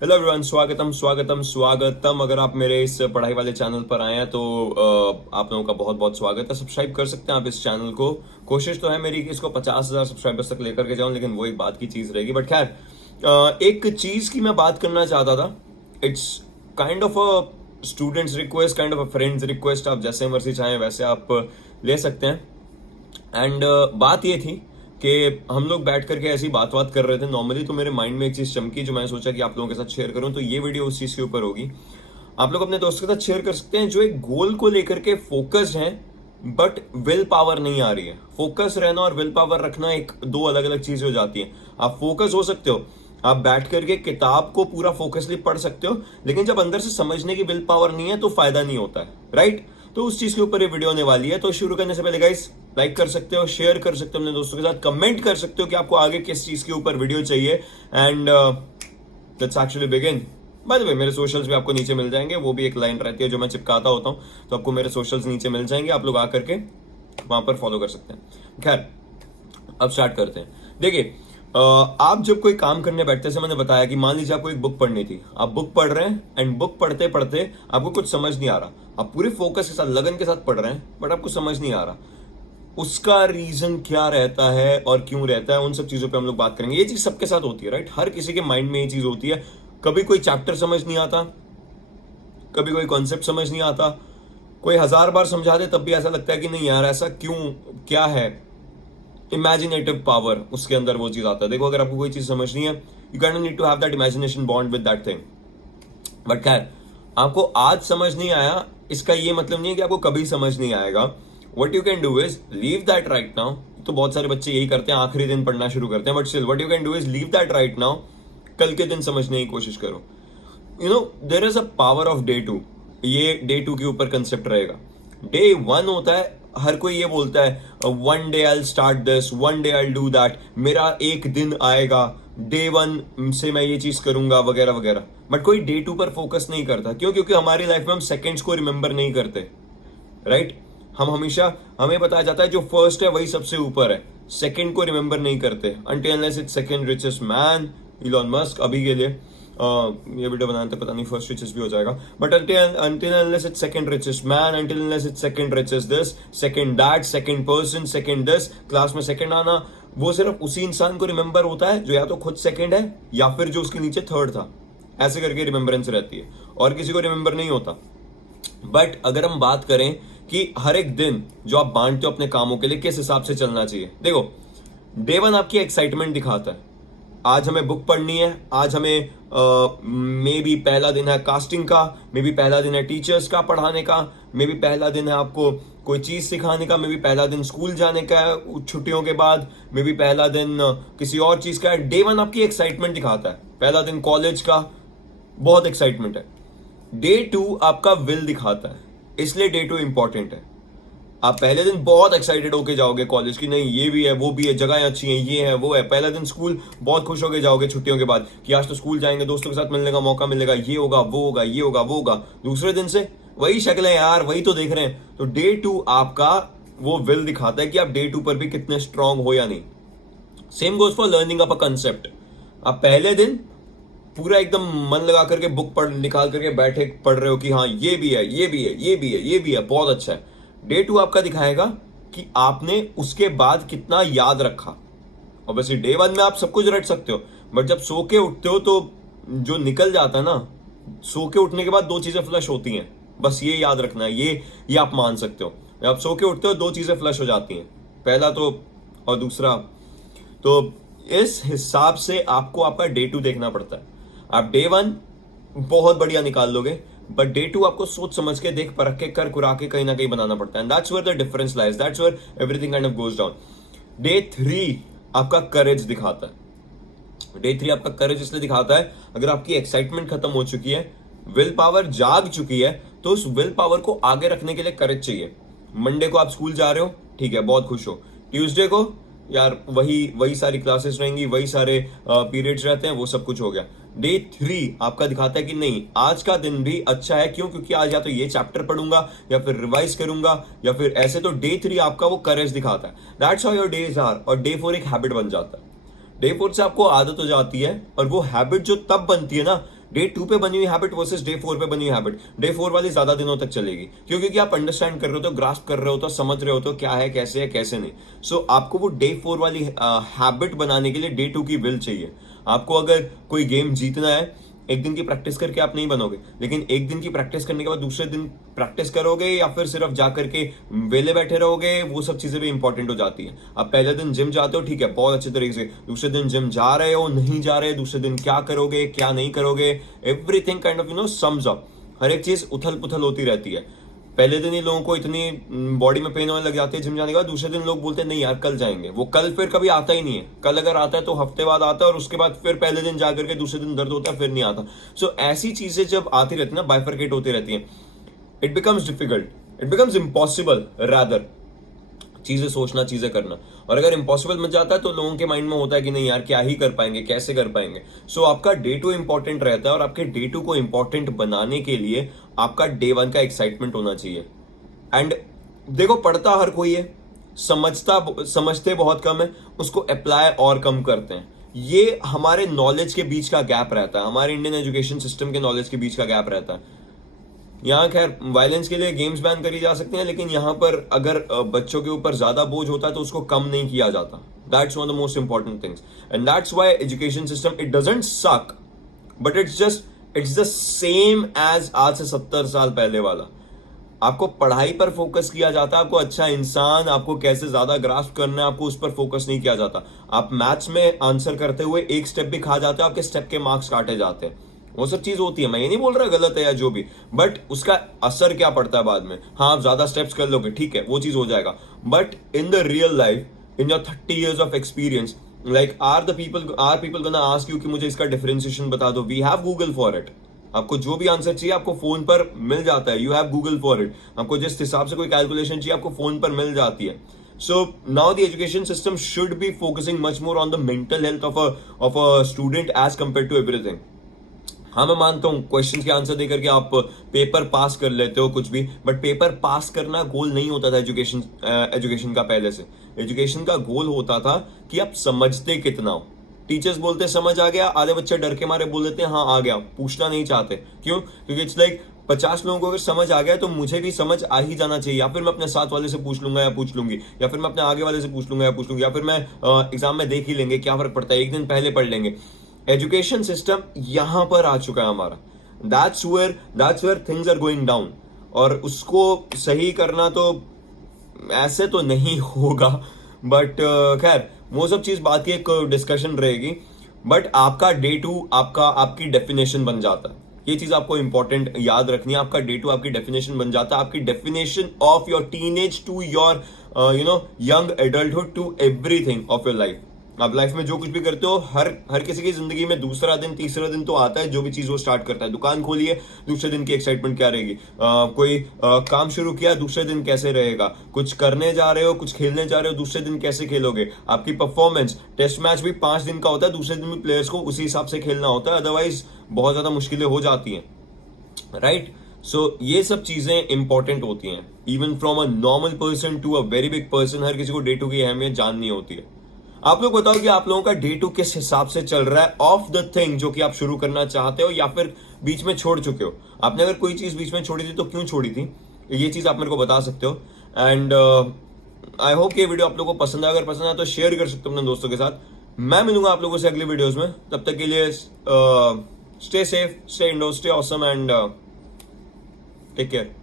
Hello everyone, स्वागतम स्वागतम स्वागतम। अगर आप मेरे इस पढ़ाई वाले चैनल पर आए हैं तो आप लोगों का बहुत बहुत स्वागत है। सब्सक्राइब कर सकते हैं आप इस चैनल को। कोशिश तो है मेरी कि इसको 50,000 सब्सक्राइबर्स तक लेकर के जाऊं, लेकिन वो एक बात की चीज रहेगी। बट खैर, एक चीज की मैं बात करना चाहता था। It's kind of a students request, kind of a friends request. आप जैसे मर्जी चाहें वैसे आप ले सकते हैं। एंड बात ये थी कि हम लोग बैठ करके ऐसी बात कर रहे थे नॉर्मली, तो मेरे माइंड में एक चीज चमकी जो मैंने सोचा कि आप लोगों के साथ शेयर करूं। तो ये वीडियो उस चीज के ऊपर होगी। आप लोग अपने दोस्तों के साथ शेयर कर सकते हैं जो एक गोल को लेकर के फोकस्ड हैं, बट विल पावर नहीं आ रही है। फोकस रहना और विल पावर रखना एक दो अलग अलग चीजें हो जाती हैं। आप फोकस हो सकते हो, आप बैठ करके किताब को पूरा फोकसली पढ़ सकते हो, लेकिन जब अंदर से समझने की विल पावर नहीं है तो फायदा नहीं होता है, राइट? तो उस चीज के ऊपर ये वीडियो होने वाली है। तो शुरू करने से पहले गाइस, लाइक कर सकते हो, शेयर कर सकते हो अपने दोस्तों के साथ, कमेंट कर सकते हो कि आपको आगे किस चीज के ऊपर वीडियो चाहिए। And let's actually begin. By the way, मेरे सोशल्स भी आपको नीचे मिल जाएंगे। वो भी एक लाइन रहती है जो मैं चिपकाता होता हूँ, तो आपको मेरे सोशल्स नीचे मिल जाएंगे। आप लोग आकर के वहां पर फॉलो कर सकते हैं। खैर, अब स्टार्ट करते हैं। देखिए, आप जब कोई काम करने बैठते से मैंने बताया कि मान लीजिए आपको एक बुक पढ़नी थी, आप बुक पढ़ रहे हैं एंड बुक पढ़ते पढ़ते आपको कुछ समझ नहीं आ रहा। आप पूरे फोकस के साथ, लगन के साथ पढ़ रहे हैं, बट आपको समझ नहीं आ रहा। उसका रीजन क्या रहता है और क्यों रहता है, उन सब चीजों पे हम लोग बात करेंगे। ये चीज सबके साथ होती है, राइट? हर किसी के माइंड में ये चीज होती है। कभी कोई चैप्टर समझ नहीं आता, कभी कोई कॉन्सेप्ट समझ नहीं आता, कोई 1000 बार समझा दे तब भी ऐसा लगता है कि नहीं यार, ऐसा क्यों, क्या है? इमेजिनेटिव पावर, उसके अंदर वो चीज आता है। देखो, अगर आपको कोई चीज समझनी है, you can need to have that imagination bond with that thing. But खैर, आपको आज समझ नहीं आया, इसका ये मतलब नहीं है कि आपको कभी समझ नहीं आएगा। What you can do is leave that right now. तो बहुत सारे बच्चे यही करते हैं, आखिरी दिन पढ़ना शुरू करते हैं, but still what you can do is leave that right now. कल के दिन समझने की कोशिश करो। You know, there is a power of day two. ये डे टू के ऊपर कंसेप्ट रहेगा। डे वन होता है, हर कोई ये बोलता है one day I start this, one day I do that, मेरा एक दिन आएगा, डे वन से मैं ये चीज करूंगा वगैरह वगैरह। बट कोई डे टू पर फोकस नहीं करता। क्यों? क्योंकि हमारी लाइफ में हम सेकंड्स को रिमेंबर नहीं करते, राइट? हम हमेशा, हमें बताया जाता है जो फर्स्ट है वही सबसे ऊपर है, सेकंड को रिमेंबर नहीं करते। Until unless it's second richest man, Elon Musk. अभी के लिए ये वीडियो बनाने तक पता नहीं फर्स्ट रिचेस्ट भी हो जाएगा, but until unless it's second richest man, until unless it's second richest this, second that, second person, second this, class में सेकंड आना, वो सिर्फ उसी इंसान को रिमेंबर होता है जो या तो खुद सेकंड है या फिर जो उसके नीचे थर्ड था। ऐसे करके रिमेंबरेंस रहती है, और किसी को रिमेंबर नहीं होता। बट अगर हम बात करें कि हर एक दिन जो आप बांटते हो अपने कामों के लिए, किस हिसाब से चलना चाहिए, देखो, डे वन आपकी एक्साइटमेंट दिखाता है। आज हमें बुक पढ़नी है, आज हमें मे बी पहला दिन है कास्टिंग का, मे बी पहला दिन है टीचर्स का पढ़ाने का, मे बी पहला दिन है आपको कोई चीज सिखाने का, मे बी पहला दिन स्कूल जाने का है छुट्टियों के बाद, मे बी पहला दिन किसी और चीज का है। डे वन आपकी एक्साइटमेंट दिखाता है। पहला दिन कॉलेज का, बहुत एक्साइटमेंट है। डे टू आपका विल दिखाता है, इसलिए डे टू इंपॉर्टेंट है। आप पहले दिन बहुत एक्साइटेड होके जाओगे कॉलेज की, नहीं ये भी है वो भी है, जगह अच्छी है, ये है वो है। पहला दिन स्कूल, बहुत खुश होके जाओगे छुट्टियों के बाद कि आज तो स्कूल जाएंगे, दोस्तों के साथ मिलने का मौका मिलेगा, ये होगा वो होगा, ये होगा वो होगा। दूसरे दिन से वही शक्लें यार, वही तो देख रहे हैं। तो डे टू आपका वो विल दिखाता है कि आप डे टू पर भी कितने स्ट्रांग हो या नहीं। Same goes for learning of a concept. आप पहले दिन पूरा एकदम मन लगा करके बुक पढ़ निकाल करके बैठे पढ़ रहे हो कि हाँ ये भी है, ये भी है, ये भी है, ये भी है, बहुत अच्छा है। डे टू आपका दिखाएगा कि आपने उसके बाद कितना याद रखा। ऑब्वियसली डे वन में आप सब कुछ रट सकते हो, बट जब सो के उठते हो तो जो निकल जाता है ना, सो के उठने के बाद दो चीजें फ्लश होती हैं, बस ये याद रखना है। ये आप मान सकते हो, जब आप सो के उठते हो दो चीजें फ्लश हो जाती हैं, पहला तो और दूसरा। तो इस हिसाब से आपको आपका डे टू देखना पड़ता है। आप डे वन बहुत बढ़िया निकाल लोगे, बट डे टू आपको सोच समझ के, देख परख के, कर कुरा के कहीं ना कहीं बनाना पड़ता है। And that's where the difference lies, that's where everything kind of goes down. Day three आपका करेज दिखाता है। डे थ्री आपका करेज इसलिए दिखाता है, अगर आपकी एक्साइटमेंट खत्म हो चुकी है, विल पावर जाग चुकी है, तो उस विल पावर को आगे रखने के लिए करेज चाहिए। मंडे को आप स्कूल जा रहे हो, ठीक है, बहुत खुश हो। ट्यूसडे को यार वही सारी क्लासेस रहेंगी, वही सारे पीरियड्स रहते हैं, वो सब कुछ हो गया। डे थ्री आपका दिखाता है कि नहीं, आज का दिन भी अच्छा है। क्यों? क्योंकि आज या तो ये चैप्टर पढ़ूंगा या फिर रिवाइज करूंगा या फिर ऐसे। तो डे थ्री आपका वो करेज दिखाता है। That's how your days are. और डे फोर एक हैबिट बन जाता है। डे फोर से आपको आदत हो जाती है, और वो हैबिट जो तब बनती है ना, डे 2 पे बनी हुई हैबिट वर्सेस डे 4 पे बनी हुई हैबिट, डे 4 वाली ज्यादा दिनों तक चलेगी, क्योंकि आप अंडरस्टैंड कर रहे हो, तो ग्रास्प कर रहे हो, तो समझ रहे हो, तो क्या है कैसे नहीं। सो आपको वो डे 4 वाली हैबिट बनाने के लिए डे 2 की विल चाहिए। आपको अगर कोई गेम जीतना है, एक दिन की प्रैक्टिस करके आप नहीं बनोगे, लेकिन एक दिन की प्रैक्टिस करने के बाद दूसरे दिन प्रैक्टिस करोगे या फिर सिर्फ जाकर के वेले बैठे रहोगे, वो सब चीजें भी इंपॉर्टेंट हो जाती है। आप पहले दिन जिम जाते हो, ठीक है, बहुत अच्छे तरीके से, दूसरे दिन जिम जा रहे हो, नहीं जा रहे, दूसरे दिन क्या करोगे क्या नहीं करोगे, everything kind of sums up. हर एक चीज उथल पुथल होती रहती है। पहले दिन ही लोगों को इतनी बॉडी में पेन होने लग जाती है जिम जाने के बाद, दूसरे दिन लोग बोलते हैं नहीं यार कल जाएंगे, वो कल फिर कभी आता ही नहीं है। कल अगर आता है तो हफ्ते बाद आता है, और उसके बाद फिर पहले दिन जाकर के दूसरे दिन दर्द होता है, फिर नहीं आता। सो ऐसी चीजें जब आती रहती है ना, बाइफरकेट होती रहती है, it becomes difficult, it becomes impossible rather, चीजें सोचना, चीजें करना। और अगर इम्पॉसिबल बन जाता है तो लोगों के माइंड में होता है कि नहीं यार क्या ही कर पाएंगे, कैसे कर पाएंगे। सो आपका डे 2 इंपॉर्टेंट रहता है, और आपके डे 2 को इंपॉर्टेंट बनाने के लिए आपका डे 1 का एक्साइटमेंट होना चाहिए। एंड देखो, पढ़ता हर कोई है, समझते बहुत कम है, उसको अप्लाई और कम करते हैं। ये हमारे नॉलेज के बीच का गैप रहता है, हमारे इंडियन एजुकेशन सिस्टम के नॉलेज के बीच का गैप रहता है। यहाँ खैर वायलेंस के लिए गेम्स बैन करी जा सकती हैं, लेकिन यहाँ पर अगर बच्चों के ऊपर ज्यादा बोझ होता है तो उसको कम नहीं किया जाता। That's one of the most important things, and that's why education system, it doesn't suck, but it's the same as आज से 70 साल पहले वाला। आपको पढ़ाई पर फोकस किया जाता है, आपको अच्छा इंसान, आपको कैसे ज्यादा ग्रास्प करना है, आपको उस पर फोकस नहीं किया जाता। आप मैथ्स में आंसर करते हुए एक स्टेप भी खा जाते हो, आपके स्टेप के मार्क्स काटे जाते हैं। वो सब चीज होती है, मैं ये नहीं बोल रहा गलत है या जो भी, बट उसका असर क्या पड़ता है बाद में। हाँ, आप ज्यादा स्टेप्स कर लोगे, ठीक है, वो चीज हो जाएगा, but in the real life, in your 30 years of experience, like are people gonna ask you कि मुझे इसका डिफरेंशिएशन बता दो, we have Google for it. आपको जो भी आंसर चाहिए आपको फोन पर मिल जाता है, you have Google for it. आपको जिस हिसाब से कोई कैलकुलेशन चाहिए आपको फोन पर मिल जाती है। So now the education system should be focusing much more on the mental health of a student as compare to everything. हाँ, मैं मानता हूँ क्वेश्चन के आंसर देकर के आप पेपर पास कर लेते हो कुछ भी, बट पेपर पास करना गोल नहीं होता था एजुकेशन का। पहले से एजुकेशन का गोल होता था कि आप समझते कितना हो। टीचर्स बोलते समझ आ गया, आधे बच्चे डर के मारे बोल देते हैं हाँ आ गया, पूछना नहीं चाहते। क्यों? क्योंकि इट्स लाइक 50 लोगों को अगर समझ आ गया तो मुझे भी समझ आ ही जाना चाहिए, या फिर मैं अपने साथ वाले से पूछ लूंगा या पूछ लूंगी, या फिर मैं अपने आगे वाले से पूछ लूंगा या पूछ लूंगी, या फिर मैं एग्जाम में देख ही लेंगे, क्या फर्क पड़ता है, एक दिन पहले पढ़ लेंगे। एजुकेशन सिस्टम यहां पर आ चुका है हमारा, that's where things are going down, और उसको सही करना तो ऐसे तो नहीं होगा, बट खैर वो सब चीज बात की एक डिस्कशन रहेगी। बट आपका डे 2 आपकी डेफिनेशन बन जाता है, ये चीज आपको इंपॉर्टेंट याद रखनी है। आपका डे 2 आपकी डेफिनेशन बन जाता है, आपकी definition of your teenage to your young adulthood to everything of your life. आप लाइफ में जो कुछ भी करते हो, हर किसी की जिंदगी में दूसरा दिन तीसरा दिन तो आता है, जो भी चीज वो स्टार्ट करता है। दुकान खोली है, दूसरे दिन की एक्साइटमेंट क्या रहेगी, कोई काम शुरू किया, दूसरे दिन कैसे रहेगा, कुछ करने जा रहे हो, कुछ खेलने जा रहे हो, दूसरे दिन कैसे खेलोगे, आपकी परफॉर्मेंस। टेस्ट मैच भी 5 दिन का होता है, दूसरे दिन भी प्लेयर्स को उसी हिसाब से खेलना होता है, अदरवाइज बहुत ज्यादा मुश्किलें हो जाती हैं, राइट। सो ये सब चीजें इंपॉर्टेंट होती हैं, even from a normal person to a very big person. हर किसी को डे 2 की अहमियत जाननी होती है। आप लोग बताओ कि आप लोगों का डे 2 किस हिसाब से चल रहा है ऑफ द थिंग जो कि आप शुरू करना चाहते हो, या फिर बीच में छोड़ चुके हो। आपने अगर कोई चीज बीच में छोड़ी थी तो क्यों छोड़ी थी, ये चीज आप मेरे को बता सकते हो। एंड आई होप कि ये वीडियो आप लोगों को पसंद है, अगर पसंद है तो शेयर कर सकते हो अपने दोस्तों के साथ। मैं मिलूंगा आप लोगों से अगले वीडियोस में, तब तक के लिए stay safe, stay indoor, stay awesome and take care.